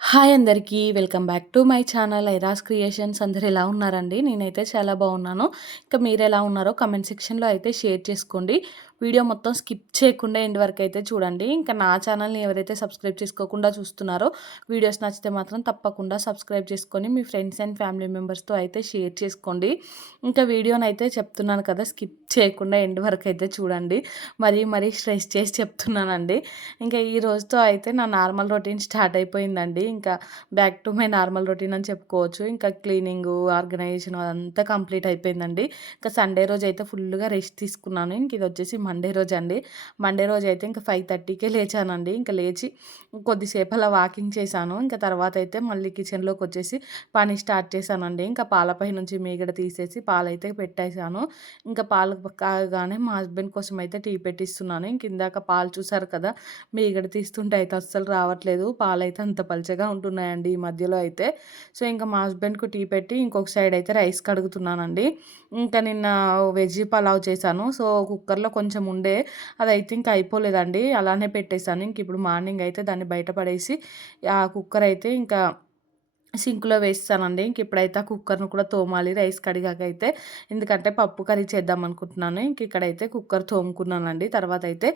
Hi అందరికీ. Welcome back to my channel Airas creations. అందరూ ఎలా ఉన్నారండి? నేనైతే చాలా బాగున్నాను. ఇంకా మీరెలా ఉన్నారో కామెంట్ సెక్షన్‌లో అయితే షేర్ చేసుకోండి. వీడియో మొత్తం స్కిప్ చేయకుండా ఎండ్ వరకు అయితే చూడండి. ఇంకా నా ఛానల్‌ని ఎవరైతే సబ్స్క్రైబ్ చేసుకోకుండా చూస్తున్నారో వీడియోస్ నచ్చితే మాత్రం తప్పకుండా సబ్స్క్రైబ్ చేసుకొని మీ ఫ్రెండ్స్ అండ్ ఫ్యామిలీ మెంబర్స్‌తో అయితే షేర్ చేసుకోండి. ఇంకా వీడియోనైతే చెప్తున్నాను కదా, స్కిప్ చేయకుండా ఎండ్ వరకు అయితే చూడండి. మరీ స్ట్రెస్ చేసి చెప్తున్నానండి. ఇంకా ఈ రోజుతో అయితే నా నార్మల్ రొటీన్ స్టార్ట్ అయిపోయిందండి. ఇంకా back to my normal routine అని చెప్పుకోవచ్చు. ఇంకా క్లీనింగు, ఆర్గనైజేషన్ అదంతా కంప్లీట్ అయిపోయిందండి. ఇంకా సండే రోజు అయితే ఫుల్‌గా రెస్ట్ తీసుకున్నాను. ఇంక ఇదొచ్చేసి మండే రోజండి. మండే రోజైతే ఇంకా 5:30కే లేచానండి. ఇంకా లేచి కొద్దిసేపు అలా వాకింగ్ చేశాను. ఇంకా తర్వాత అయితే మళ్ళీ కిచెన్‌లోకొచ్చేసి పని స్టార్ట్ చేశానండి. ఇంకా పాలపై నుంచి మీగడ తీసేసి పాలైతే పెట్టేశాను. ఇంకా పాలు కాగగానే మా హస్బెండ్ కోసం అయితే టీ పెట్టిస్తున్నాను. ఇంక ఇందాక పాలు చూసారు కదా, మీగడ తీస్తుంటే అయితే అస్సలు రావట్లేదు. పాలైతే అంత పల్చగా ఉంటున్నాయండి ఈ మధ్యలో అయితే. సో, ఇంకా మా హస్బెండ్‌కి టీ పెట్టి ఇంకొక సైడ్ అయితే రైస్ కడుగుతున్నానండి. ఇంకా నిన్న వెజ్ పలావ్ చేశాను. సో, కుక్కర్‌లో కొంచెం ఉండే అదైతే ఇంకా అయిపోలేదండి. అలానే పెట్టేశాను. ఇంక ఇప్పుడు మార్నింగ్ అయితే దాన్ని బయట పడేసి ఆ కుక్కర్ అయితే ఇంకా సింక్‌లో వేసేసానండి. ఇంక ఇప్పుడైతే ఆ కుక్కర్‌ను కూడా తోమాలి రైస్ కడిగాకైతే. ఎందుకంటే పప్పు కర్రీ చేద్దాం అనుకుంటున్నాను. ఇంక ఇక్కడైతే కుక్కర్ తోముకున్నానండి. తర్వాత అయితే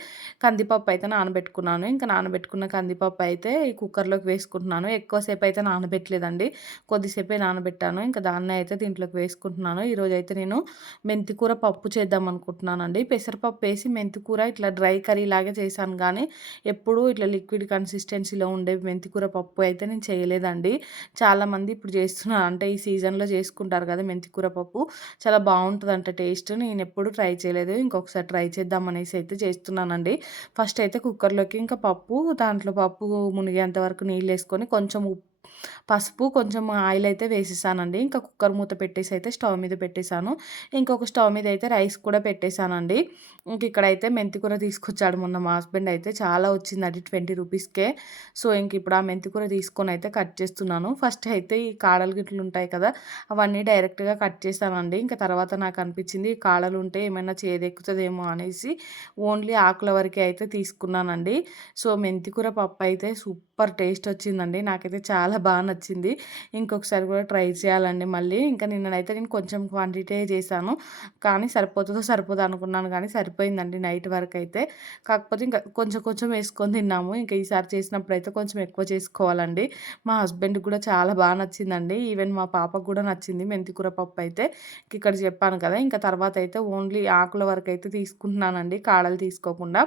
కందిపప్పు అయితే నానబెట్టుకున్నాను. ఇంక నానబెట్టుకున్న కందిపప్పు అయితే ఈ కుక్కర్‌లోకి వేసుకుంటున్నాను. ఎక్కువసేపు అయితే నానబెట్టలేదండి. కొద్దిసేపే నానబెట్టాను. ఇంక దాన్నే అయితే దీంట్లోకి వేసుకుంటున్నాను. ఈరోజైతే నేను మెంతికూర పప్పు చేద్దాం అనుకుంటున్నానండి. పెసరపప్పు వేసి మెంతికూర ఇట్లా డ్రై కర్రీ లాగా చేశాను గానీ, ఎప్పుడూ ఇట్లా లిక్విడ్ కన్సిస్టెన్సీలో ఉండే మెంతికూర పప్పు అయితే నేను చేయలేదండి. చాలామంది ఇప్పుడు చేస్తున్నారు. అంటే ఈ సీజన్‌లో చేసుకుంటారు కదా మెంతికూర పప్పు. చాలా బావుంటదంట టేస్ట్. నేనెప్పుడు ట్రై చేయలేదు. ఇంకొకసారి ట్రై చేద్దాం అనేసి అయితే చేస్తున్నానండి. ఫస్ట్ అయితే కుక్కర్‌లోకి ఇంకా దాంట్లో పప్పు మునిగేంత వరకు నీళ్ళేసుకొని కొంచెం పసుపు, కొంచెం ఆయిల్ అయితే వేసేసానండి. ఇంకా కుక్కర్ మూత పెట్టేసి అయితే స్టవ్ మీద పెట్టేసాను. ఇంకొక స్టవ్ మీద అయితే రైస్ కూడా పెట్టేసానండి. ఇంక ఇక్కడైతే మెంతికూర తీసుకొచ్చాడు మొన్న మా హస్బెండ్ అయితే. చాలా వచ్చిందండి 20 రూపీస్‌కే. సో, ఇంక ఇప్పుడు ఆ మెంతికూర తీసుకొని అయితే కట్ చేస్తున్నాను. ఫస్ట్ అయితే ఈ కాడలు గిట్ల ఉంటాయి కదా, అవన్నీ డైరెక్ట్‌గా కట్ చేశానండి. ఇంకా తర్వాత నాకు అనిపించింది ఈ కాడలు ఉంటే ఏమైనా చేదెక్కుతదేమో అనేసి ఓన్లీ ఆకుల వరకే అయితే తీసుకున్నానండి. సో, మెంతికూర పప్పు అయితే సూపర్ టేస్ట్ వచ్చిందండి. నాకైతే చాలా నచ్చింది. ఇంకొకసారి కూడా ట్రై చేయాలండి మళ్ళీ. ఇంకా నిన్ననైతే నేను కొంచెం క్వాంటిటీయే చేశాను. కానీ సరిపోతదో సరిపోదో అనుకున్నాను కానీ సరిపోయిందండి నైట్ వరకైతే. కాకపోతే ఇంకా కొంచెం కొంచెం వేసుకొని తిన్నాము. ఇంకా ఈసారి చేసినప్పుడైతే కొంచెం ఎక్కువ చేసుకోవాలండి. మా హస్బెండ్‌కి కూడా చాలా నచ్చిందండి. ఈవెన్ మా పాపకు కూడా నచ్చింది మెంతికూర పప్పు అయితే. ఇక్కడ చెప్పాను కదా, ఇంకా తర్వాత అయితే ఓన్లీ ఆకుల వరకైతే తీసుకుంటున్నానండి, కాడలు తీసుకోకుండా.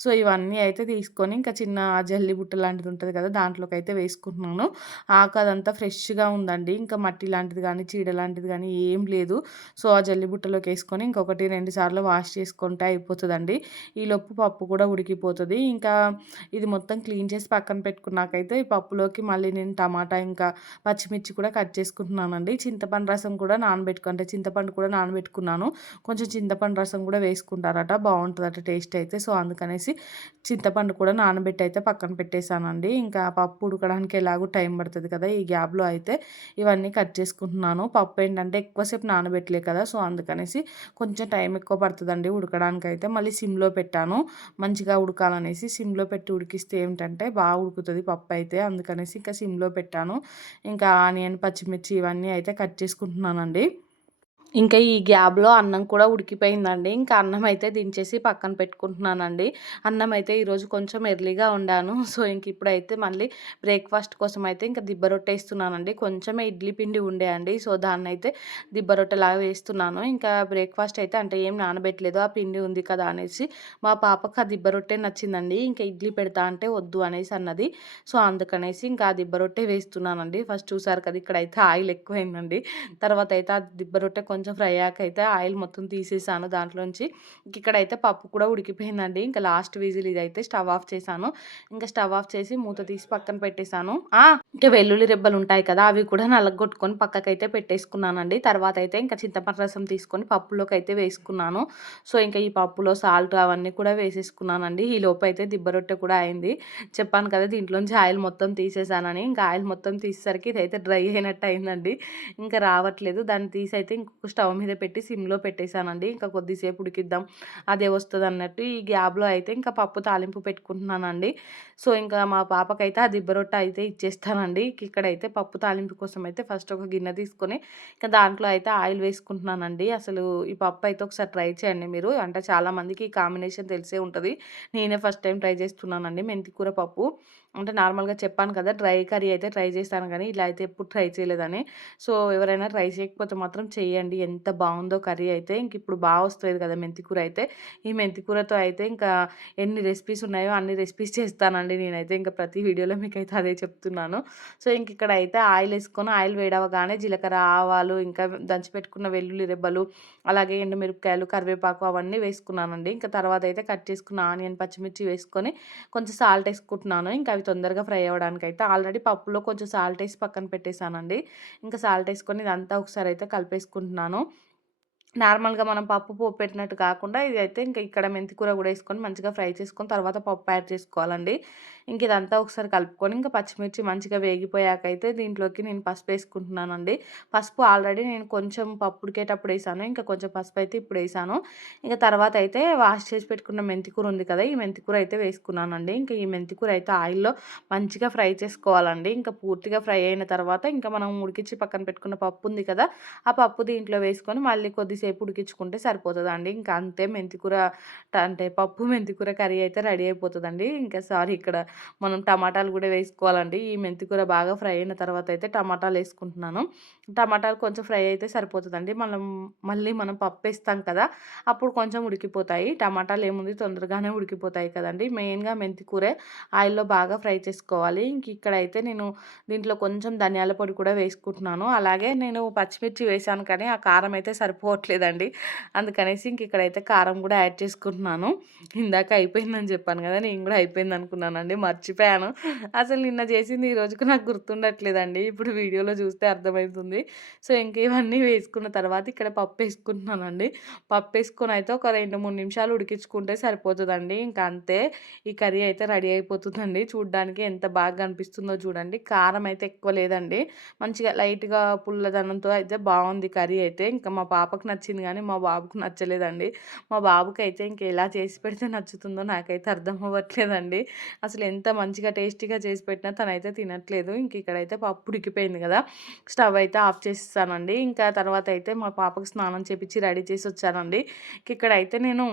సో, ఇవన్నీ అయితే తీసుకొని ఇంకా చిన్న జల్లి బుట్ట లాంటిది ఉంటది కదా, దాంట్లోకైతే వేసుకుంటున్నాను. ఆకు అదంతా ఫ్రెష్‌గా ఉందండి. ఇంకా మట్టి లాంటిది గానీ, చీడ లాంటిది గానీ ఏం లేదు. సో, ఆ జల్లి బుట్టలోకేసుకొని ఇంకొకటి 2 సార్లు వాష్ చేసుకుంటే అయిపోతదండి. ఈలోపు పప్పు కూడా ఉడికిపోతది. ఇంకా ఇది మొత్తం క్లీన్ చేసి పక్కన పెట్టుకున్నాకైతే ఈ పప్పులోకి మళ్ళీ నేను టమాటా, ఇంకా పచ్చిమిర్చి కూడా కట్ చేసుకుంటున్నానండి. చింతపండు రసం కూడా అంటే చింతపండు కూడా నానబెట్టుకున్నాను. కొంచెం చింతపండు రసం కూడా వేసుకుంటారట, బావుంటదట టేస్ట్ అయితే. సో, అందుకనేసి చింతపండు కూడా నానబెట్టి అయితే పక్కన పెట్టేసానండి. ఇంకా పప్పు ఉడకడానికి ఎలాగో టైం పడతది కదా, ఈ గ్యాప్‌లో అయితే ఇవన్నీ కట్ చేసుకుంటున్నాను. పప్పు ఏంటంటే ఎక్కువసేపు నానబెట్టలే కదా, సో, అందుకనేసి కొంచెం టైం ఎక్కువ పడతదండి ఉడకడానికైతే. మళ్ళీ సిమ్‌లో పెట్టాను. మంచిగా ఉడకాలనేసి సిమ్‌లో పెట్టి ఉడికిస్తే ఏమిటంటే బాగా ఉడుకుతది పప్పయితే. అందుకనేసి ఇంకా సిమ్‌లో పెట్టాను. ఇంకా ఆనియన్, పచ్చిమిర్చి ఇవన్నీ అయితే కట్ చేసుకుంటున్నానండి. ఇంకా ఈ గ్యాప్‌లో అన్నం కూడా ఉడికిపోయిందండి. ఇంకా అన్నం అయితే దించేసి పక్కన పెట్టుకుంటున్నానండి. అన్నం అయితే ఈరోజు కొంచెం ఎర్లీగా వండాను. సో, ఇంక ఇప్పుడైతే మళ్ళీ బ్రేక్‌ఫాస్ట్ కోసం అయితే ఇంక దిబ్బ రొట్టె ఏస్తున్నానండి. కొంచెమే ఇడ్లీ పిండి ఉండే అండి. సో, దాన్నైతే దిబ్బ రొట్టెలాగా వేస్తున్నాను. ఇంకా బ్రేక్‌ఫాస్ట్ అయితే అంటే ఏం నానబెట్టలేదు, ఆ పిండి ఉంది కదా అనేసి. మా పాపకి ఆ దిబ్బ రొట్టె నచ్చిందండి. ఇంకా ఇడ్లీ పెడతా అంటే వద్దు అనేసి అన్నది. సో, అందుకనేసి ఇంకా ఆ దిబ్బ రొట్టె వేస్తున్నానండి. ఫస్ట్ చూసారు కదా, ఇక్కడైతే ఆయిల్ ఎక్కువైందండి. తర్వాత అయితే ఆ దిబ్బ రొట్టె కొంచెం ఫ్రై అయ్యాకైతే ఆయిల్ మొత్తం తీసేసాను దాంట్లోంచి. ఇక్కడైతే పప్పు కూడా ఉడికిపోయిందండి. ఇంకా లాస్ట్ విజిల్ ఇదైతే స్టవ్ ఆఫ్ చేశాను. ఇంకా స్టవ్ ఆఫ్ చేసి మూత తీసి పక్కన పెట్టేశాను. ఇంకా వెల్లుల్లి రెబ్బలు ఉంటాయి కదా, అవి కూడా నలగొట్టుకొని పక్కకైతే పెట్టేసుకున్నానండి. తర్వాత అయితే ఇంకా చింతపండు రసం తీసుకొని పప్పులోకైతే వేసుకున్నాను. సో, ఇంకా ఈ పప్పులో సాల్ట్ అవన్నీ కూడా వేసేసుకున్నానండి. ఈ లోపైతే దిబ్బ రొట్టె కూడా అయింది. చెప్పాను కదా, దీంట్లోంచి ఆయిల్ మొత్తం తీసేసానని. ఇంకా ఆయిల్ మొత్తం తీసేసరికి ఇదైతే డ్రై అయినట్టు అయిందండి. ఇంకా రావట్లేదు. దాన్ని తీసైతే ఇంకొక స్టవ్ మీద పెట్టి సిమ్‌లో పెట్టేసానండి. ఇంకా కొద్దిసేపు ఉడికిద్దాం అదే వస్తదన్నట్టు. ఈ గ్యాప్‌లో అయితే ఇంకా పప్పు తాలింపు పెట్టుకుంటున్నానండి. సో, ఇంకా మా పాపకైతే ఆ దిబ్బ రొట్టె అయితే ఇచ్చేస్తానండి. ఇక్కడైతే పప్పు తాలింపు కోసం అయితే ఫస్ట్ ఒక గిన్నె తీసుకొని ఇంకా దాంట్లో అయితే ఆయిల్ వేసుకుంటున్నానండి. అసలు ఈ పప్పు అయితే ఒకసారి ట్రై చేయండి మీరు. అంటే చాలామందికి ఈ కాంబినేషన్ తెలిసే ఉంటది. నేనే ఫస్ట్ టైమ్ ట్రై చేస్తున్నానండి మెంతి కూర పప్పు. అంటే నార్మల్‌గా చెప్పాను కదా! డ్రై కర్రీ అయితే ట్రై చేశాను గానీ, ఇలా అయితే ఎప్పుడు ట్రై చేయలేదని. సో, ఎవరైనా ట్రై చేయకపోతే మాత్రం చేయండి. ఎంత బావుందో కర్రీ అయితే. ఇంకిప్పుడు వస్తది కదా! మెంతి కూర అయితే. ఈ మెంతి కూరతో అయితే ఇంకా ఎన్ని రెసిపీస్ ఉన్నాయో అన్ని రెసిపీస్ చేస్తానండి నేనైతే. ఇంకా ప్రతి వీడియోలో మీకైతే అదే చెప్తున్నాను. సో, ఇంకిక్కడైతే ఆయిలేసుకొని ఆయిల్ వేడవ్వగానే జీలకర్ర, ఆవాలు, ఇంకా దంచిపెట్టుకున్న వెల్లుల్లి రెబ్బలు, అలాగే ఎండుమిరపకాయలు, కరివేపాకు అవన్నీ వేసుకున్నానండి. ఇంకా తర్వాతయితే కట్ చేసుకున్న ఆనియన్, పచ్చిమిర్చి వేసుకొని కొంచెం సాల్ట్ ఏసుకుంటున్నాను. ఇంకా అవి తొందరగా ఫ్రై అవ్వడానికైతే. ఆల్రెడీ పప్పులో కొంచెం సాల్ట్ ఏసి పక్కన పెట్టేసానండి. ఇంకా సాల్ట్ ఏసుకొని ఇదంతా ఒకసారయితే కలిపేసుకుంటున్నాను. నార్మల్‌గా మనం పప్పు పోపు పెట్టినట్టు కాకుండా ఇదైతే ఇంక ఇక్కడ మెంతి కూర గూడా ఏసుకొని మంచిగా ఫ్రై చేసుకొని తర్వాత పప్పు యాడ్ చేసుకోవాలండి. ఇంక ఇదంతా ఒకసారి కలుపుకొని ఇంక పచ్చిమిర్చి మంచిగా వేగిపోయాకైతే దీంట్లోకి నేను పసుపేసుకుంటున్నానండి. పసుపు ఆల్రెడీ నేను కొంచెం పప్పు ఉడికేటప్పుడు ఏసాను. ఇంకా కొంచెం పసుపయితే ఇప్పుడేసాను. ఇంక తర్వాతయితే వాష్ చేసి పెట్టుకున్న మెంతి కూర ఉంది కదా! ఈ మెంతి కూర అయితే వేసుకున్నానండి. ఇంక ఈ మెంతి కూర అయితే ఆయిల్‌లో మంచిగా ఫ్రై చేసుకోవాలండి. ఇంకా పూర్తిగా ఫ్రై అయిన తర్వాత ఇంకా మనం ఉడికిచ్చి పక్కన పెట్టుకున్న పప్పు ఉంది కదా! ఆ పప్పు దీంట్లో వేసుకొని మళ్ళీ కొద్దిసేపు ఉడికించుకుంటే సరిపోతదండి. ఇంకా అంతే మెంతికూర అంటే పప్పు మెంతికూర కర్రీ అయితే రెడీ అయిపోతదండి. ఇంకా సారీ ఇక్కడ మనం టమాటాలు గూడా వేసుకోవాలండి. ఈ మెంతికూర బాగా ఫ్రై అయిన తర్వాత అయితే టమాటాలేసుకుంటున్నాను. టమాటాలు కొంచెం ఫ్రై అయితే సరిపోతదండి. మళ్ళీ మనం పప్పేస్తాం కదా! అప్పుడు కొంచెం ఉడికిపోతాయి. టమాటాలేముంది తొందరగానే ఉడికిపోతాయి కదండీ! మెయిన్‌గా మెంతికూరే ఆయిల్‌లో బాగా ఫ్రై చేసుకోవాలి. ఇక్కడైతే నేను దీంట్లో కొంచెం ధనియాల పొడి కూడా వేసుకుంటున్నాను. అలాగే నేను పచ్చిమిర్చి వేశాను కానీ, ఆ కారం అయితే సరిపోవట్లేదండి. అందుకనేసి ఇక్కడైతే కారం కూడా యాడ్ చేసుకుంటున్నాను. ఇందాక అయిపోయిందని చెప్పాను కదా! నేను కూడా అయిపోయిందనుకున్నానండి. మర్చిపోయాను. అసలు నిన్న చేసింది ఈ రోజుకి నాకు గుర్తుండట్లేదండి. ఇప్పుడు వీడియోలో చూస్తే అర్థమవుతుంది. సో, ఇంక ఇవన్నీ వేసుకున్న తర్వాత ఇక్కడ పప్పేసుకుంటున్నానండి. పప్పేసుకొని అయితే ఒక 2, 3 నిమిషాలు ఉడికించుకుంటే సరిపోతదండి. ఇంక అంతే. ఈ కర్రీ అయితే రెడీ అయిపోతుందండి. చూడ్డానికి ఎంత బాగా కనిపిస్తుందో చూడండి. కారం అయితే ఎక్కువ లేదండి. మంచిగా లైట్‌గా పుల్లదనంతో అయితే బావుంది కర్రీ అయితే. ఇంకా మా పాపకు నచ్చింది గానీ, మా బాబుకు నచ్చలేదండి. మా బాబుకైతే ఇంక ఎలా చేసి పెడితే నచ్చుతుందో నాకైతే అర్థం అవ్వట్లేదండి. అసలు ఎంత మంచిగా టేస్టీగా చేసి పెట్టినా తనైతే తినట్లేదు. ఇంక ఇక్కడైతే పప్పు ఉడికిపోయింది గదా! స్టవ్ అయితే ఆఫ్ చేసేసానండి. ఇంకా తర్వాత అయితే మా పాపకు స్నానం చేపిచ్చి రెడీ చేసొచ్చానండి. ఇక్కడైతే నేను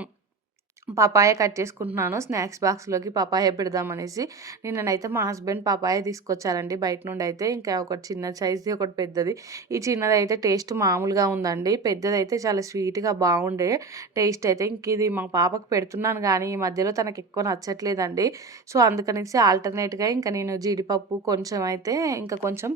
పపాయ కట్ చేసుకుంటున్నాను. స్నాక్స్ బాక్స్‌లోకి పపాయ పెడదామనేసి. నిన్ననైతే మా హస్బెండ్ పపాయ తీసుకొచ్చారండి బయట నుండైతే. ఇంకా ఒకటి చిన్న సైజ్‌ది, ఒకటి పెద్దది. ఈ చిన్నదైతే టేస్ట్ మామూలుగా ఉందండి. పెద్దదైతే చాలా స్వీట్‌గా బావుండే టేస్ట్ అయితే. ఇంకిది మా పాపకు పెడుతున్నాను గానీ, ఈ మధ్యలో తనకెక్కువ నచ్చట్లేదండి. సో, అందుకనేసి ఆల్టర్‌నేట్‌గా ఇంక నేను జీడిపప్పు కొంచెం అయితే ఇంకా కొంచెం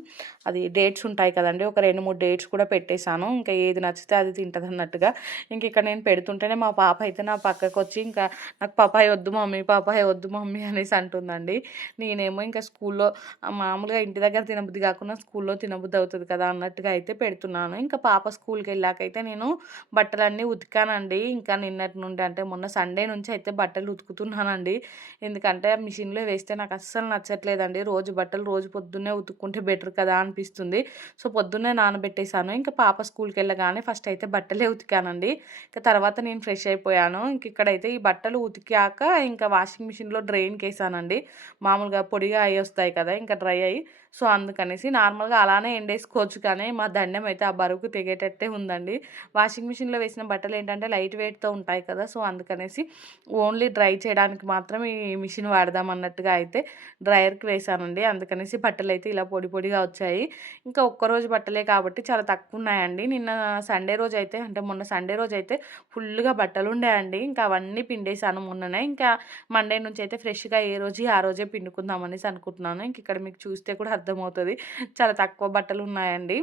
అది డేట్స్ ఉంటాయి కదండీ! ఒక 2, 3 డేట్స్ కూడా పెట్టేసాను. ఇంకా ఏది నచ్చితే అది తింటదన్నట్టుగా. ఇంకిక్కడ నేను పెడుతుంటేనే మా పాప అయితే నా పక్కకొచ్చి ఇంకా నాకు పపాయ వద్దు మమ్మీ, పపాయ వద్దు మమ్మీ అనేసి అంటుందండి. నేనేమో ఇంకా స్కూల్‌లో మామూలుగా ఇంటి దగ్గర తినబుద్ధి కాకుండా స్కూల్‌లో తినబుద్ధి అవుతది కదా! అన్నట్టుగా అయితే పెడుతున్నాను. ఇంకా పాప స్కూల్‌కెళ్ళాకైతే నేను బట్టలన్నీ ఉతికానండి. ఇంకా నిన్నటి నుండి అంటే మొన్న సండే నుంచి అయితే బట్టలు ఉతుకుతున్నానండి. ఎందుకంటే మిషన్‌లో వేస్తే నాకు అస్సలు నచ్చట్లేదండి. రోజు బట్టలు రోజు పొద్దున్నే ఉతుక్కుంటే బెటర్ కదా అనిపిస్తుంది. సో, పొద్దున్నే నానబెట్టేసాను. ఇంకా పాప స్కూల్‌కెళ్ళగానే ఫస్ట్ అయితే బట్టలే ఉతికానండి. ఇక తర్వాత నేను ఫ్రెష్ అయిపోయాను. ఇక్కడైతే ఈ బట్టలు ఉతికాక ఇంకా వాషింగ్ మిషన్‌లో డ్రైన్‌కేసానండి. మామూలుగా పొడిగా అయ్యొస్తాయి కదా! ఇంకా డ్రై అయ్యి. సో, అందుకనేసి నార్మల్‌గా అలానే ఎండేసుకోవచ్చు కానీ, మా దండం అయితే ఆ బరువుకు తెగేటట్టే ఉందండి. వాషింగ్ మిషన్‌లో వేసిన బట్టలేంటంటే లైట్ వెయిట్‌తో ఉంటాయి కదా! సో, అందుకనేసి ఓన్లీ డ్రై చేయడానికి మాత్రం ఈ మిషన్ వాడదాం అన్నట్టుగా అయితే డ్రైయర్‌కి వేశానండి. అందుకనేసి బట్టలైతే ఇలా పొడి పొడిగా వచ్చాయి. ఇంకా ఒక్కరోజు బట్టలే కాబట్టి చాలా తక్కువున్నాయండి. నిన్న సండే రోజైతే అంటే మొన్న సండే రోజైతే ఫుల్లుగా బట్టలుండాయండి. ఇంకా అవన్నీ పిండేసాను మొన్ననే. ఇంకా మండే నుంచయితే ఫ్రెష్‌గా ఏ రోజుయి ఆ రోజే పిండుకుందాం అనేసి అనుకుంటున్నాను. ఇక్కడ మీకు చూస్తే కూడా అర్థమవుతది. చాలా తక్కువ బట్టలున్నాయండి.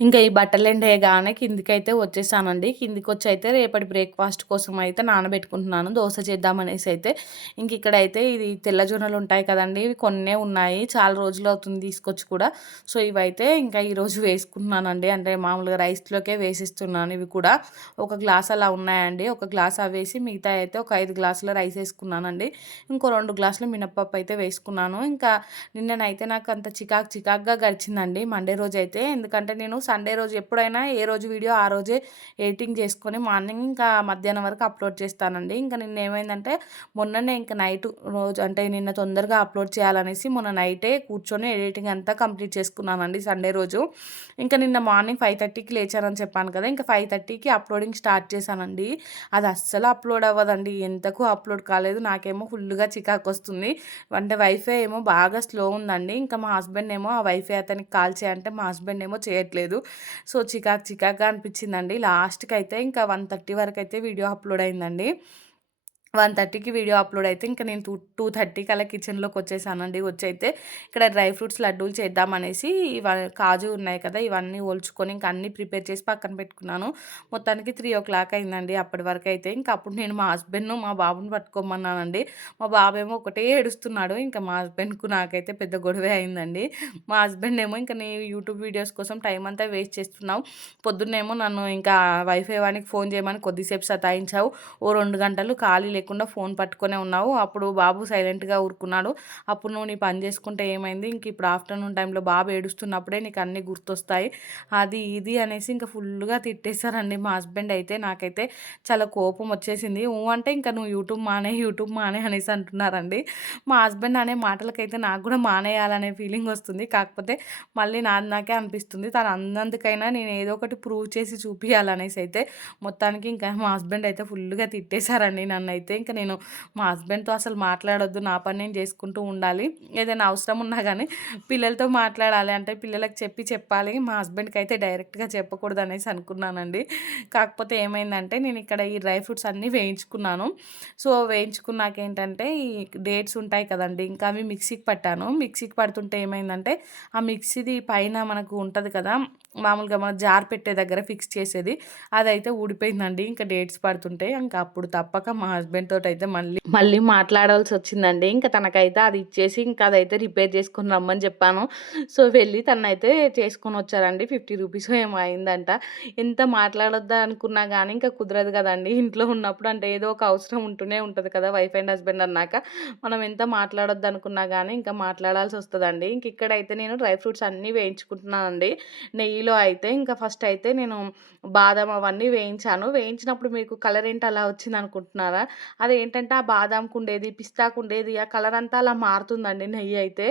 ఇంకా ఈ బట్టలెండేయగానే కిందికైతే వచ్చేసానండి. కిందికొచ్చయితే రేపటి బ్రేక్‌ఫాస్ట్ కోసం అయితే నానబెట్టుకుంటున్నాను. దోస చేద్దామనేసయితే. ఇంకిక్కడైతే ఇది తెల్ల జొన్నలుంటాయి కదండీ! ఇవి కొన్నే ఉన్నాయి. చాలా రోజులవుతుంది తీసుకొచ్చి కూడా. సో, ఇవైతే ఇంకా ఈరోజు వేసుకుంటున్నానండి. అంటే మామూలుగా రైస్‌లోకే వేసిస్తున్నాను ఇవి కూడా. ఒక గ్లాస్ అలా ఉన్నాయండి. ఒక గ్లాస్ అవేసి మిగతాయయితే ఒక 5 గ్లాసుల రైసేసుకున్నానండి. ఇంకో 2 గ్లాసుల మినపప్పు అయితే వేసుకున్నాను. ఇంకా నిన్ననైతే నాకు అంత చికాకుగా గడిచిందండి మండే రోజైతే. ఎందుకంటే నేను సండే రోజు ఎప్పుడైనా ఏ రోజు వీడియో ఆ రోజే ఎడిటింగ్ చేసుకొని మార్నింగ్ ఇంకా మధ్యాహ్నం వరకు అప్లోడ్ చేస్తానండి. ఇంకా నిన్న ఏమైందంటే మొన్ననే ఇంకా నైట్ రోజు అంటే నిన్న తొందరగా అప్లోడ్ చేయాలనేసి మొన్న నైటే కూర్చొని ఎడిటింగ్ అంతా కంప్లీట్ చేసుకున్నానండి సండే రోజు. ఇంకా నిన్న మార్నింగ్ 5:30కి లేచానని చెప్పాను కదా! ఇంకా 5:30కి అప్లోడింగ్ స్టార్ట్ చేశానండి. అది అస్సలు అప్లోడ్ అవ్వదండి. ఎంతకు అప్లోడ్ కాలేదు. నాకేమో ఫుల్లుగా చికాకొస్తుంది. అంటే వైఫై ఏమో బాగా స్లో ఉందండి. ఇంకా మా హస్బెండ్ ఏమో ఆ వైఫై అతనికి కాల్ చేయంటే మా హస్బెండ్ ఏమో చేయట్లేదు. సో, చికాకుగా అనిపించిందండి. లాస్ట్‌కి అయితే ఇంకా 1:30 వరకైతే వీడియో అప్లోడ్ అయిందండి. 1:30కి వీడియో అప్లోడ్ అయితే ఇంకా నేను 2:30కి అలా కిచెన్లోకి వచ్చేసానండి. వచ్చైతే ఇక్కడ డ్రై ఫ్రూట్స్ లడ్డూలు చేద్దామనేసి కాజు ఉన్నాయి కదా! ఇవన్నీ ఒలుచుకొని ఇంకా అన్నీ ప్రిపేర్ చేసి పక్కన పెట్టుకున్నాను. మొత్తానికి 3:00 అయిందండి. అప్పటి వరకైతే ఇంకా అప్పుడు నేను మా హస్బెండ్‌ను, మా బాబుని పట్టుకోమన్నానండి. మా బాబేమో ఒకటే ఏడుస్తున్నాడు. ఇంకా మా హస్బెండ్‌కు నాకైతే పెద్ద గొడవే అయిందండి. మా హస్బెండ్ ఏమో "ఇంక నీ యూట్యూబ్ వీడియోస్ కోసం టైం అంతా వేస్ట్ చేస్తున్నావు. పొద్దున్నేమో నన్ను ఇంకా వైఫై వానికి ఫోన్ చేయమని కొద్దిసేపు సతాయించావు. ఓ 2 గంటలు ఖాళీ లేకుండా ఫోన్ పట్టుకొనే ఉన్నావు. అప్పుడు బాబు సైలెంట్‌గా ఊరుకున్నాడు. అప్పుడు నువ్వు నీ పని చేసుకుంటే ఏమైంది? ఇంక ఇప్పుడు ఆఫ్టర్‌నూన్ టైంలో బాబు ఏడుస్తున్నప్పుడే నీకు అన్నీ గుర్తొస్తాయి. అది ఇది అనేసి ఇంకా ఫుల్లుగా తిట్టేసారండి మా హస్బెండ్ అయితే. నాకైతే చాలా కోపం వచ్చేసింది. అంటే ఇంక నువ్వు యూట్యూబ్ మానేయి అనేసి అంటున్నారండి. మా హస్బెండ్ అనే మాటలకైతే నాకు కూడా మానేయాలనే ఫీలింగ్ వస్తుంది. కాకపోతే మళ్ళీ నాది నాకే అనిపిస్తుంది. తను అన్నందుకైనా నేను ఏదో ఒకటి ప్రూవ్ చేసి చూపియాలనేసి అయితే మొత్తానికి ఇంకా మా హస్బెండ్ అయితే ఫుల్లుగా తిట్టేశారండి నన్నైతే. ఇంక నేను మా హస్బెండ్‌తో అసలు మాట్లాడొద్దు. నా పని నేను చేసుకుంటూ ఉండాలి. ఏదైనా అవసరం ఉన్నా గానీ పిల్లలతో మాట్లాడాలి. అంటే పిల్లలకి చెప్పాలి. మా హస్బెండ్‌కి అయితే డైరెక్ట్‌గా చెప్పకూడదు అనేసి అనుకున్నానండి. కాకపోతే ఏమైందంటే నేను ఇక్కడ ఈ డ్రై ఫ్రూట్స్ అన్నీ వేయించుకున్నాను. సో, వేయించుకున్నాక ఏంటంటే ఈ డేట్స్ ఉంటాయి కదండీ! ఇంకా అవి మిక్సీకి పట్టాను. మిక్సీకి పడుతుంటే ఏమైందంటే ఆ మిక్సీది పైన మనకు ఉంటది కదా! మామూలుగా మన జార్ పెట్టే దగ్గర ఫిక్స్ చేసేది. అదైతే ఊడిపోయిందండి. ఇంకా డేట్స్ పడుతుంటే ఇంక అప్పుడు తప్పక మా హస్బెండ్ తోటైతే మళ్ళీ మాట్లాడాల్సొచ్చిందండి. ఇంక తనకైతే అది ఇచ్చేసి ఇంకా అదైతే రిపేర్ చేసుకొని రమ్మని చెప్పాను. సో, వెళ్ళి తనైతే చేసుకొనొచ్చారండి. 50 రూపీసో ఏమో అయిందంట. ఎంత మాట్లాడొద్దా అనుకున్నా గానీ ఇంకా కుదరదు గదండీ! ఇంట్లో ఉన్నప్పుడు అంటే ఏదో ఒక అవసరం ఉంటూనే ఉంటది కదా! వైఫ్ అండ్ హస్బెండ్ అన్నాక. మనం ఎంత మాట్లాడొద్దనుకున్నా గానీ ఇంకా మాట్లాడాల్సొస్తదండి. ఇంక ఇక్కడైతే నేను డ్రై ఫ్రూట్స్ అన్నీ వేయించుకుంటున్నానండి. నెయ్యిలో అయితే ఇంకా ఫస్ట్ అయితే నేను బాదం అవన్నీ వేయించాను. వేయించినప్పుడు మీకు కలర్ ఏంటి అలా వచ్చిందనుకుంటున్నారా? అదేంటంటే ఆ బాదాంకుండేది, పిస్తాకుండేది ఆ కలర్ అంతా అలా మారుతుందండి నెయ్యి అయితే.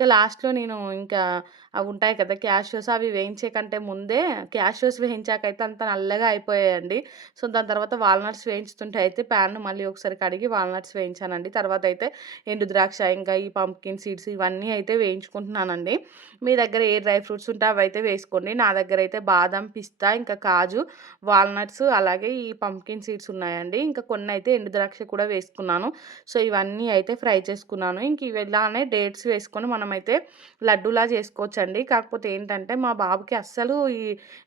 ఇక లాస్ట్‌లో నేను ఇంకా అవుంటాయి కదా! క్యాషియోస్ అవి వేయించే కంటే ముందే క్యాషియోస్ వేయించాకైతే అంతా నల్లగా అయిపోయాయండి. సో, దాని తర్వాత వాల్‌నట్స్ వేయించుతుంటే అయితే ప్యాన్‌ను మళ్ళీ ఒకసారి కడిగి వాల్‌నట్స్ వేయించానండి. తర్వాత అయితే ఎండు ద్రాక్ష, ఇంకా ఈ పంప్కిన్ సీడ్స్ ఇవన్నీ అయితే వేయించుకుంటున్నానండి. మీ దగ్గర ఏ డ్రై ఫ్రూట్స్ ఉంటే అవైతే వేసుకోండి. నా దగ్గరైతే బాదం, పిస్తా, ఇంకా కాజు, వాల్‌నట్స్ అలాగే ఈ పంప్కిన్ సీడ్స్ ఉన్నాయండి. ఇంకా కొన్నైతే ఎండు ద్రాక్ష కూడా వేసుకున్నాను. సో, ఇవన్నీ అయితే ఫ్రై చేసుకున్నాను. ఇంక ఇవి ఇలానే డేట్స్ వేసుకొని మనమైతే లడ్డూలా చేసుకోవచ్చండి. కాకపోతే ఏంటంటే మా బాబుకి అస్సలు ఈ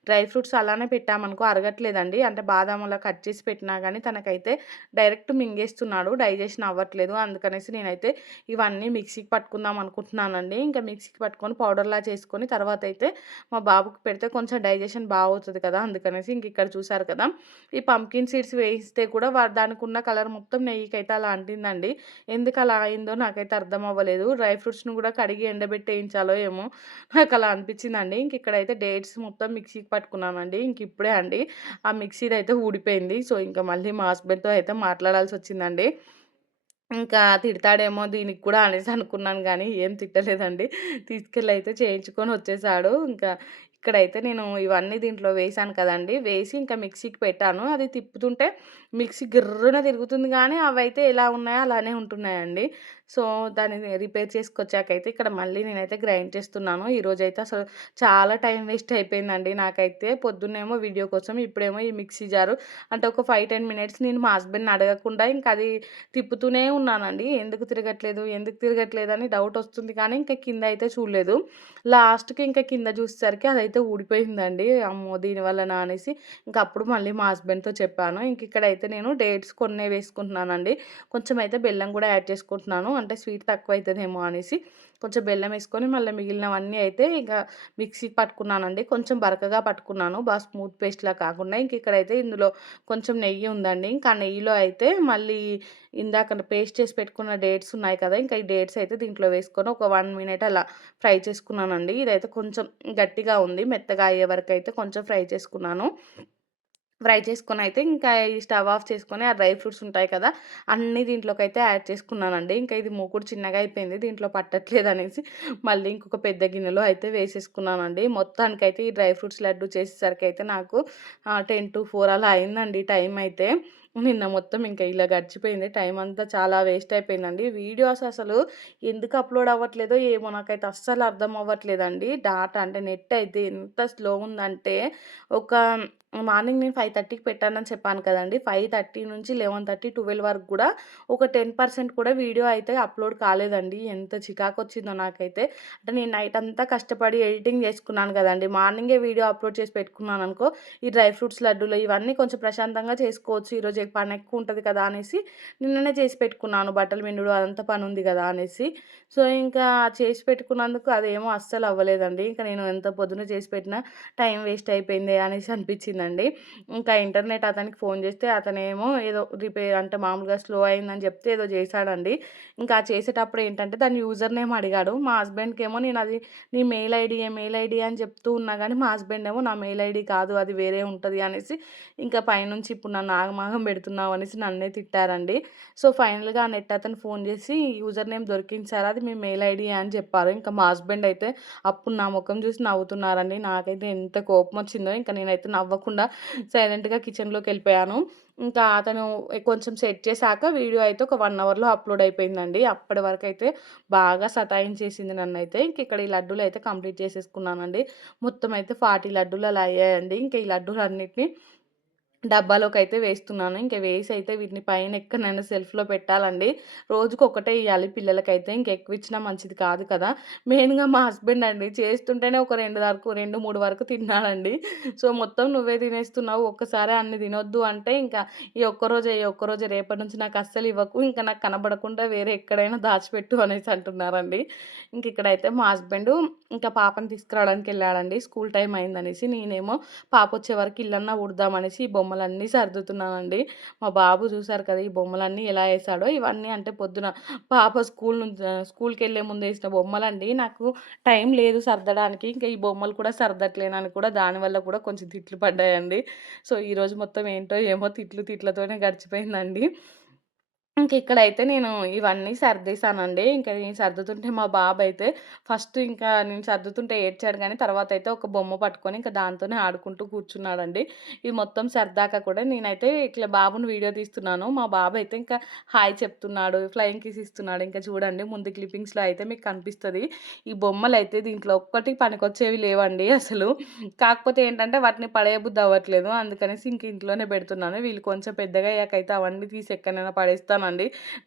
డ్రై ఫ్రూట్స్ అలానే పెట్టామనుకో అరగట్లేదండి. అంటే బాదాం అలా కట్ చేసి పెట్టినా గానీ తనకైతే డైరెక్ట్ మింగేస్తున్నాడు. డైజెషన్ అవ్వట్లేదు. అందుకనేసి నేనైతే ఇవన్నీ మిక్సీకి పట్టుకుందాం అనుకుంటున్నానండి. ఇంకా మిక్సీకి పట్టుకొని పౌడర్‌లా చేసుకొని తర్వాతైతే మా బాబుకి పెడితే కొంచెం డైజెషన్ అవుతది కదా! అందుకనేసి ఇక్కడ చూసారు కదా! ఈ పంప్కిన్ సీడ్స్ వేయిస్తే కూడా దానికున్న కలర్ మొత్తం నెయ్యికైతే అలా అంటిందండి. ఎందుకలా అయిందో నాకైతే అర్థం అవ్వలేదు. డ్రై ఫ్రూట్స్‌ని కూడా కడిగి ఎండబెట్టి ఏయించాలో ఏమో నాకలా అనిపించిందండి. ఇక్కడైతే డేట్స్ మొత్తం మిక్సీకి పట్టుకున్నానండి. ఇప్పుడే అండి ఆ మిక్సీదైతే ఊడిపోయింది. సో, ఇంకా మళ్ళీ మా హస్బెండ్‌తో అయితే మాట్లాడాల్సొచ్చిందండి. ఇంకా తిడతాడేమో దీనికి కూడా అనేసి అనుకున్నాను గానీ, ఏం తిట్టలేదండి. తీసుకెళ్ళైతే చేయించుకొనొచ్చేసాడు. ఇంకా ఇక్కడైతే నేను ఇవన్నీ దీంట్లో వేశాను కదండీ! వేసి ఇంకా మిక్సీకి పెట్టాను. అది తిప్పుతుంటే మిక్సీ గిర్రున తిరుగుతుంది గానీ, అవైతే ఎలా ఉన్నాయో అలానే ఉంటున్నాయండి. సో, దాన్ని రిపేర్ చేసుకొచ్చాకైతే ఇక్కడ మళ్ళీ నేనైతే గ్రైండ్ చేస్తున్నాను. ఈరోజైతే అసలు చాలా టైం వేస్ట్ అయిపోయిందండి నాకైతే. పొద్దున్నేమో వీడియో కోసం, ఇప్పుడేమో ఈ మిక్సీ జారు అంటే ఒక 5, 10 మినిట్స్ నేను మా హస్బెండ్‌ని అడగకుండా ఇంకా అది తిప్పుతూనే ఉన్నానండి. ఎందుకు తిరగట్లేదని డౌటొస్తుంది కానీ, ఇంకా కింద అయితే చూడలేదు. లాస్ట్‌కి ఇంకా కింద చూసేసరికి అదైతే ఊడిపోయిందండి. అమ్మో! దీనివల్లనా అనేసి ఇంక అప్పుడు మళ్ళీ మా హస్బెండ్‌తో చెప్పాను. ఇక్కడైతే నేను డేట్స్ కొన్నే వేసుకుంటున్నానండి. కొంచెం అయితే బెల్లం కూడా యాడ్ చేసుకుంటున్నాను. అంటే స్వీట్ తక్కువైతదేమో అనేసి కొంచెం బెల్లం వేసుకొని మళ్ళీ మిగిలినవన్నీ అయితే ఇక మిక్సీకి పట్టుకున్నానండి. కొంచెం బరకగా పట్టుకున్నాను. స్మూత్ పేస్ట్‌లా కాకుండా. ఇక్కడైతే ఇందులో కొంచెం నెయ్యి ఉందండి. ఇంకా ఆ నెయ్యిలో అయితే మళ్ళీ ఇందాక పేస్ట్ చేసి పెట్టుకున్న డేట్స్ ఉన్నాయి కదా! ఇంకా ఈ డేట్స్ అయితే దీంట్లో వేసుకొని ఒక 1 మినిట్ అలా ఫ్రై చేసుకున్నానండి. ఇదైతే కొంచెం గట్టిగా ఉంది. మెత్తగా అయ్యే వరకైతే కొంచెం ఫ్రై చేసుకున్నాను. ఫ్రై చేసుకొనైతే ఇంకా ఈ స్టవ్ ఆఫ్ చేసుకొని ఆ డ్రై ఫ్రూట్స్ ఉంటాయి కదా! అన్నీ దీంట్లోకైతే యాడ్ చేసుకున్నానండి. ఇంకా ఇది మూకుడు చిన్నగా అయిపోయింది. దీంట్లో పట్టట్లేదనేసి మళ్ళీ ఇంకొక పెద్ద గిన్నెలో అయితే వేసేసుకున్నానండి. మొత్తానికైతే ఈ డ్రై ఫ్రూట్స్ లడ్డు చేసేసరికైతే నాకు 10-4 అలా అయిందండి టైం అయితే. నిన్న మొత్తం ఇంకా ఇలా గడిచిపోయింది. టైం అంతా చాలా వేస్ట్ అయిపోయిందండి. వీడియోస్ అసలు ఎందుకు అప్‌లోడ్ అవ్వట్లేదో ఏమో నాకైతే అస్సలు అర్థం అవ్వట్లేదండి. డాటా అంటే నెట్ అయితే ఎంత స్లో ఉందంటే ఒక మార్నింగ్ నేను 5:30కి పెట్టానని చెప్పాను కదండీ! 5:30 నుంచి 11:30, 12 వరకు గూడా ఒక 10% కూడా వీడియో అయితే అప్‌లోడ్ కాలేదండి. ఎంత చికాకొచ్చిందో నాకైతే. అంటే నేను నైట్ అంతా కష్టపడి ఎడిటింగ్ చేసుకున్నాను గదండీ! మార్నింగే వీడియో అప్‌లోడ్ చేసి పెట్టుకున్నాననుకో, ఈ డ్రై ఫ్రూట్స్ లడ్డూలు ఇవన్నీ కొంచెం ప్రశాంతంగా చేసుకోవచ్చు. ఈరోజు పనెక్కువుంటది కదా! అనేసి నిన్ననే చేసి పెట్టుకున్నాను. బట్టలు పిండుడు అదంతా పనుంది గదా! అనేసి. సో, ఇంకా చేసి పెట్టుకున్నందుకు అదేమో అస్సలు అవ్వలేదండి. ఇంకా నేను ఎంత పొద్దున చేసి పెట్టినా టైం వేస్ట్ అయిపోయిందే అనేసి అనిపించిందండి. ఇంకా ఇంటర్నెట్ అతనికి ఫోన్ చేస్తే అతనేమో ఏదో రిపేర్ అంటే మామూలుగా స్లో అయిందని చెప్తే ఏదో చేశాడండి. ఇంకా చేసేటప్పుడు ఏంటంటే దాని యూజర్ నేమ్ అడిగాడు. మా హస్బెండ్‌కేమో నేను అది నీ మెయిల్ ఐడీ అని చెప్తూ ఉన్నా గానీ మా హస్బెండ్ ఏమో నా మెయిల్ ఐడీ కాదు అది వేరే ఉంటది అనేసి ఇంకా పైనుంచి ఇప్పుడు నన్ను ఆగమాగం పెడుతున్నావు అనేసి నన్నే తిట్టారండి. సో, ఫైనల్‌గా ఆ నెట్ అతను ఫోన్ చేసి యూజర్ నేమ్ దొరికింది సార్ అది మీ మెయిల్ ఐడీయే అని చెప్పారు. ఇంకా మా హస్బెండ్ అయితే అప్పుడు నా ముఖం చూసి నవ్వుతున్నారండి. నాకైతే ఎంత కోపమొచ్చిందో ఇంక నేనైతే నవ్వకుండా సైలెంట్‌గా కిచెన్‌లోకెళ్ళిపోయాను. ఇంకా అతను కొంచెం సెట్ చేశాక వీడియో అయితే ఒక 1 అవర్‌లో అప్‌లోడ్ అయిపోయిందండి. అప్పటి వరకైతే బాగా సతాయించేసింది నన్నైతే. ఇంక ఇక్కడ ఈ లడ్డూలైతే కంప్లీట్ చేసేసుకున్నానండి. మొత్తం అయితే 40 లడ్డూలు అలా అయ్యాయండి. ఇంక ఈ లడ్డూలన్నిటిని డబ్బాలోకైతే వేస్తున్నాను. ఇంక వేసైతే వీటిని పైన ఎక్కడనైనా సెల్ఫ్‌లో పెట్టాలండి. రోజుకొకటే ఇయ్యాలి పిల్లలకైతే. ఇంకెక్కువిచ్చినా మంచిది కాదు కదా! మెయిన్‌గా మా హస్బెండ్ అండి చేస్తుంటేనే ఒక 2, 3 వరకు తిన్నాడండి. సో, మొత్తం నువ్వే తినేస్తున్నావు. ఒక్కసారే అన్ని తినొద్దు అంటే, ఇంకా ఈ ఒక్కరోజే రేపటి నుంచి నాకస్సలు ఇవ్వకు. ఇంకా నాకు కనబడకుండా వేరే ఎక్కడైనా దాచిపెట్టు అనేసి అంటున్నారండి. ఇంకిక్కడైతే మా హస్బెండు ఇంకా పాపని తీసుకురావడానికెళ్ళాడండి. School time అయిందనేసి. నేనేమో పాపొచ్చే వరకు ఇల్లన్నా ఊడుద్దామనేసి ఈ బొమ్మలన్నీ సర్దుతున్నానండి. మా బాబు చూసారు కదా! ఈ బొమ్మలన్నీ ఎలా ఏసాడో. ఇవన్నీ అంటే పొద్దున పాప స్కూల్‌కెళ్ళే ముందేసిన బొమ్మలండి. నాకు టైం లేదు సర్దడానికి. ఇంకా ఈ బొమ్మలు కూడా సర్దట్లేనని కూడా దానివల్ల కూడా కొంచెం తిట్లు పడ్డాయండి. సో, ఈరోజు మొత్తం ఏంటో ఏమో తిట్లతోనే గడిచిపోయిందండి. ఇక్కడైతే నేను ఇవన్నీ సర్దేశానండి. ఇంక నేను సర్దుతుంటే మా బాబయితే ఫస్ట్ ఇంకా నేను సర్దుతుంటే ఏడ్చాడు గానీ, తర్వాతయితే ఒక బొమ్మ పట్టుకొని ఇంక దాంతోనే ఆడుకుంటూ కూర్చున్నాడండి. ఇది మొత్తం సర్దాక కూడా నేనైతే ఇట్లా బాబుని వీడియో తీస్తున్నాను. మా బాబయితే ఇంకా హాయ్ చెప్తున్నాడు, ఫ్లయింగ్ కిస్ ఇస్తున్నాడు. ఇంకా చూడండి ముందు క్లిప్పింగ్స్‌లో అయితే మీకు కనిపిస్తది. ఈ బొమ్మలయితే దీంట్లో ఒక్కటి పనికొచ్చేవి లేవండి అసలు. కాకపోతే ఏంటంటే వాటిని పడేయబుద్ధి అవ్వట్లేదు. అందుకనేసి ఇంక ఇంట్లోనే పెడుతున్నాను. వీళ్ళు కొంచెం పెద్దగయ్యాకైతే అవన్నీ తీసి ఎక్కడైనా పడేస్తానండి.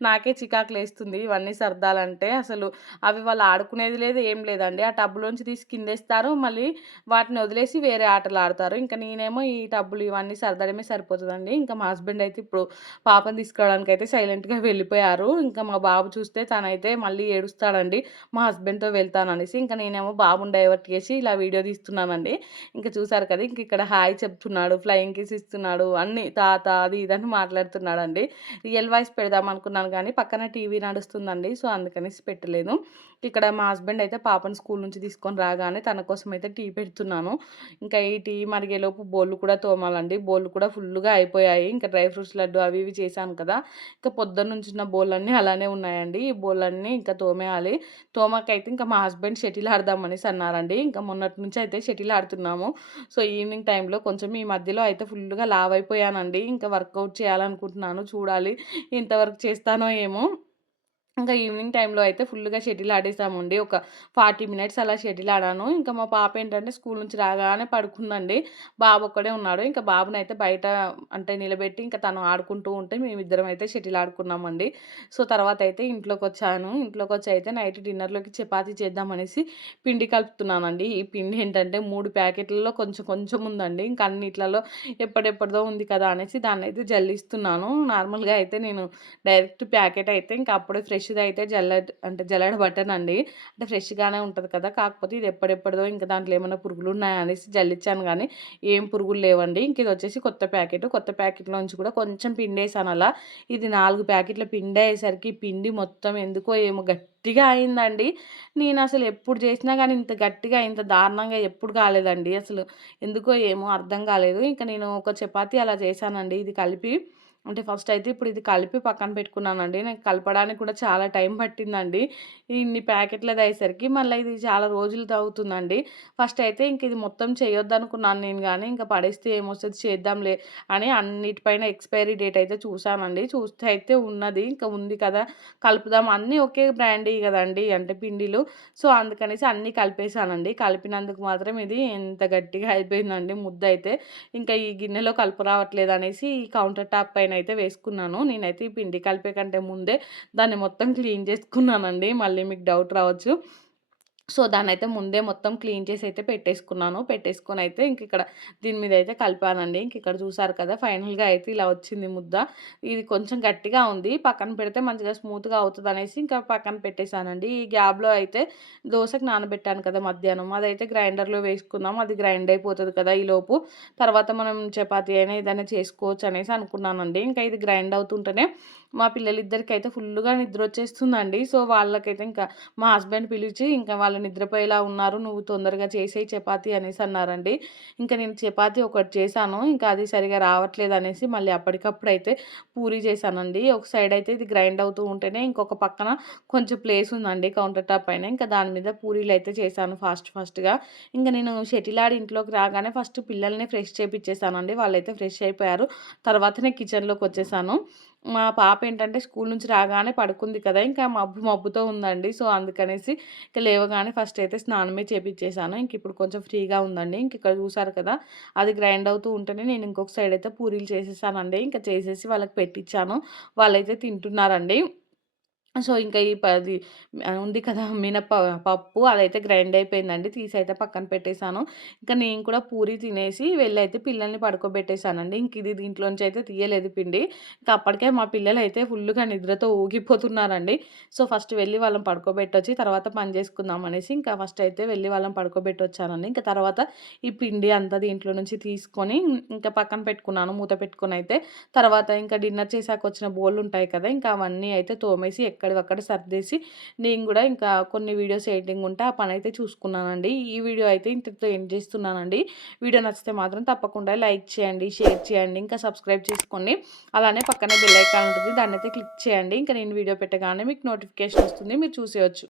నాకే చికాకులేస్తుంది ఇవన్నీ సర్దాలంటే. అసలు అవి వాళ్ళు ఆడుకునేది లేదు, ఏం లేదండి. ఆ టబ్‌లోంచి తీసి కిందేస్తారు. మళ్ళీ వాటిని వదిలేసి వేరే ఆటలాడతారు. ఇంక నేనేమో ఈ టబ్బులు ఇవన్నీ సర్దడమే సరిపోతదండి. ఇంకా మా హస్బెండ్ అయితే ఇప్పుడు పాపని తీసుకురావడానికైతే సైలెంట్‌గా వెళ్ళిపోయారు. ఇంకా మా బాబు చూస్తే తనైతే మళ్ళీ ఏడుస్తాడండి. మా హస్బెండ్‌తో వెళ్తాననేసి. ఇంక నేనేమో బాబుని డైవర్ట్ చేసి ఇలా వీడియో తీస్తున్నానండి. ఇంక చూసారు కదా! ఇక్కడ హాయ్ చెప్తున్నాడు, ఫ్లయింగ్ కిస్ ఇస్తున్నాడు, అన్నీ తాత అది ఇది అని మాట్లాడుతున్నాడండి. రియల్ వాయిస్ పెడదామనుకున్నాను గానీ, పక్కన టీవీ నడుస్తుందండి. సో, అందుకనేసి పెట్టలేదు. ఇక్కడ మా హస్బెండ్ అయితే పాపని స్కూల్ నుంచి తీసుకొని రాగానే తన కోసమయితే టీ పెడుతున్నాను. ఇంకా ఈ టీ మరిగేలోపు బోళ్ళు కూడా తోమాలండి. బోళ్ళు కూడా ఫుల్లుగా అయిపోయాయి. ఇంకా డ్రై ఫ్రూట్స్ లడ్డు అవి ఇవి చేశాను కదా! ఇంకా పొద్దున్నుంచిన బోళ్ళన్నీ అలానే ఉన్నాయండి. ఈ బోళ్ళన్నీ ఇంకా తోమేయాలి. తోమాకైతే ఇంకా మా హస్బెండ్ షటిల్ ఆడదామనేసి అన్నారండి. ఇంకా మొన్నటి నుంచి అయితే షటిల్ ఆడుతున్నాము. సో, ఈవినింగ్ టైంలో కొంచెం ఈ మధ్యలో అయితే ఫుల్లుగా లావైపోయానండి. ఇంకా వర్కౌట్ చేయాలనుకుంటున్నాను. చూడాలి ఎంతవరకు చేస్తానో ఏమో! ఇంకా ఈవినింగ్ టైంలో అయితే ఫుల్లుగా షటిల్ ఆడేసామండి. ఒక 40 మినిట్స్ అలా షటిల్ ఆడాను. ఇంకా మా పాప ఏంటంటే స్కూల్ నుంచి రాగానే పడుకుందండి. బాబు ఒక్కడే ఉన్నాడు. ఇంకా బాబునైతే బయట అంటే నిలబెట్టి ఇంకా తను ఆడుకుంటూ ఉంటే మేమిద్దరం అయితే షటిల్ ఆడుకున్నామండి. సో, తర్వాతయితే ఇంట్లోకొచ్చాను. ఇంట్లోకొచ్చి అయితే నైట్ డిన్నర్‌లోకి చపాతీ చేద్దామనేసి పిండి కలుపుతున్నానండి. ఈ పిండి ఏంటంటే 3 ప్యాకెట్లలో కొంచెం కొంచెం ఉందండి. ఇంక అన్నిట్లలో ఎప్పడెప్పటిదో ఉంది కదా! అనేసి దాన్నయితే జల్లిస్తున్నాను. నార్మల్‌గా అయితే నేను డైరెక్ట్ ప్యాకెట్ అయితే ఇంకా అప్పుడే ఫ్రెష్ ఫ్రెష్‌ది అయితే జల్లెడ పట్టనండి. అంటే ఫ్రెష్‌గానే ఉంటది కదా! కాకపోతే ఇది ఎప్పడెప్పటిదో ఇంకా దాంట్లో ఏమన్నా పురుగులున్నాయా అనేసి జల్లిచ్చాను గానీ, ఏం పురుగులు లేవండి. ఇంక ఇదొచ్చేసి కొత్త ప్యాకెట్. కొత్త ప్యాకెట్‌లోంచి కూడా కొంచెం పిండేసాను అలా. ఇది 4 ప్యాకెట్ల పిండయ్యేసరికి పిండి మొత్తం ఎందుకో ఏమో గట్టిగా అయిందండి. నేనసలు ఎప్పుడు చేసినా గానీ ఇంత గట్టిగా, ఇంత దారుణంగా ఎప్పుడు కాలేదండి. అసలు ఎందుకో ఏమో అర్థం కాలేదు. ఇంక నేను ఒక చపాతీ అలా చేశానండి ఇది కలిపి. అంటే ఫస్ట్ అయితే ఇప్పుడు ఇది కలిపి పక్కన పెట్టుకున్నానండి. నాకు కలపడానికి కూడా చాలా టైం పట్టిందండి. ఇన్ని ప్యాకెట్లదయ్యేసరికి మళ్ళీ ఇది చాలా రోజులు అవుతుందండి. ఫస్ట్ అయితే ఇంక ఇది మొత్తం చేయొద్దనుకున్నాను నేను గానీ, ఇంక పడేస్తే ఏమొస్తది చేద్దాంలే అని అన్నిటిపైన ఎక్స్‌పైరీ డేట్ అయితే చూసానండి. చూస్తే అయితే ఉన్నది. ఇంక ఉంది కదా! కలుపుదాం అన్నీ ఒకే బ్రాండ్‌యి గదండీ! అంటే పిండిలు. సో, అందుకనేసి అన్నీ కలిపేసానండి. కలిపినందుకు మాత్రం ఇది ఎంత గట్టిగా అయిపోయిందండి ముద్దయితే. ఇంకా ఈ గిన్నెలో కలుపు రావట్లేదనేసి ఈ కౌంటర్ టాప్ పైనయితే వేసుకున్నాను. నేనైతే ఈ పిండి కలిపే కంటే ముందే దాన్ని మొత్తం క్లీన్ చేసుకున్నానండి. మళ్ళీ మీకు డౌట్ రావచ్చు. సో, దాన్నయితే ముందే మొత్తం క్లీన్ చేసైతే పెట్టేసుకున్నాను. పెట్టేసుకొనైతే ఇంకిక్కడ దీని మీదయితే కలిపానండి. ఇంకిక్కడ చూసారు కదా! ఫైనల్‌గా అయితే ఇలా వచ్చింది ముద్ద. ఇది కొంచెం గట్టిగా ఉంది. పక్కన పెడితే మంచిగా స్మూత్‌గా అవుతదనేసి ఇంకా పక్కన పెట్టేసానండి. ఈ గ్యాప్‌లో అయితే దోసకి నానబెట్టాను కదా మధ్యాహ్నం, అదైతే గ్రైండర్‌లో వేసుకుందాం. అది గ్రైండ్ అయిపోతది కదా ఈలోపు. తర్వాత మనం చపాతీ అయినా ఏదైనా చేసుకోవచ్చు అనేసి అనుకున్నానండి. ఇంకా ఇది గ్రైండ్ అవుతుంటేనే మా పిల్లలిద్దరికైతే ఫుల్లుగా నిద్రొచ్చేస్తుందండి. సో, వాళ్ళకైతే ఇంకా మా హస్బెండ్ పిలిచి, "ఇంకా వాళ్ళు నిద్రపోయేలా ఉన్నారు. నువ్వు తొందరగా చేసేయి చపాతీ" అనేసి అన్నారండి. ఇంకా నేను చపాతీ ఒకటి చేశాను. ఇంకా అది సరిగ్గా రావట్లేదనేసి మళ్ళీ అప్పటికప్పుడైతే పూరి చేశానండి. ఒక సైడ్ అయితే ఇది గ్రైండ్ అవుతూ ఉంటేనే ఇంకొక పక్కన కొంచెం ప్లేస్ ఉందండి కౌంటర్ టాప్ పైన. ఇంకా దాని మీద పూరీలైతే చేశాను ఫాస్ట్‌గా. ఇంక నేను షటిల్ ఆడి ఇంట్లోకి రాగానే ఫస్ట్ పిల్లల్ని ఫ్రెష్ చేపిచ్చేసానండి. వాళ్ళైతే ఫ్రెష్ అయిపోయారు. తర్వాతనే కిచెన్‌లోకొచ్చేసాను. మా పాప ఏంటంటే స్కూల్ నుంచి రాగానే పడుకుంది కదా! ఇంకా మబ్బుతో ఉందండి. సో, అందుకనేసి ఇక లేవగానే ఫస్ట్ అయితే స్నానమే చేపిచ్చేసాను. ఇంకిప్పుడు కొంచెం ఫ్రీగా ఉందండి. ఇంకిక్కడ చూసారు కదా! అది గ్రైండ్ అవుతూ ఉంటేనే నేను ఇంకొక సైడ్ అయితే పూరీలు చేసేసానండి. ఇంక చేసేసి వాళ్ళకి పెట్టిచ్చాను. వాళ్ళైతే తింటున్నారండి. సో, ఇంకా ఈ పది ఉంది కదా! పప్పు అదైతే గ్రైండ్ అయిపోయిందండి. తీసైతే పక్కన పెట్టేసాను. ఇంకా నేను కూడా పూరి తినేసి వెళ్ళైతే పిల్లల్ని పడుకోబెట్టేసానండి. ఇంక ఇది దీంట్లోంచి అయితే తీయలేదు పిండి. ఇంక అప్పటికే మా పిల్లలైతే ఫుల్లుగా నిద్రతో ఊగిపోతున్నారండి. సో, ఫస్ట్ వెళ్లి వాళ్ళని పడుకోబెట్టొచ్చి తర్వాత పని చేసుకుందాం అనేసి ఇంకా ఫస్ట్ అయితే వెళ్లి వాళ్ళని పడుకోబెట్టొచ్చానండి. ఇంక తర్వాత ఈ పిండి అంతా దీంట్లో నుంచి తీసుకొని ఇంకా పక్కన పెట్టుకున్నాను మూత పెట్టుకొనైతే. తర్వాత ఇంకా డిన్నర్ చేశాక వచ్చిన బోళ్ళుంటాయి కదా! ఇంకా అవన్నీ అయితే తోమేసి ఎక్కడివక్కడ సర్దేసి, నేను గూడా ఇంకా కొన్ని వీడియోస్ ఎడిటింగ్ ఉంటే ఆ పనైతే చూసుకున్నానండి. ఈ వీడియో అయితే ఇంతటితో ఎండ్ చేస్తున్నానండి. వీడియో నచ్చితే మాత్రం తప్పకుండా లైక్ చేయండి, షేర్ చేయండి, ఇంకా సబ్స్క్రైబ్ చేసుకోండి. అలానే పక్కనే బెల్ ఐకాన్ ఉంటుంది. దాన్నైతే క్లిక్ చేయండి. ఇంకా నేను వీడియో పెట్టగానే మీకు నోటిఫికేషన్ వస్తుంది. మీరు చూసేయొచ్చు.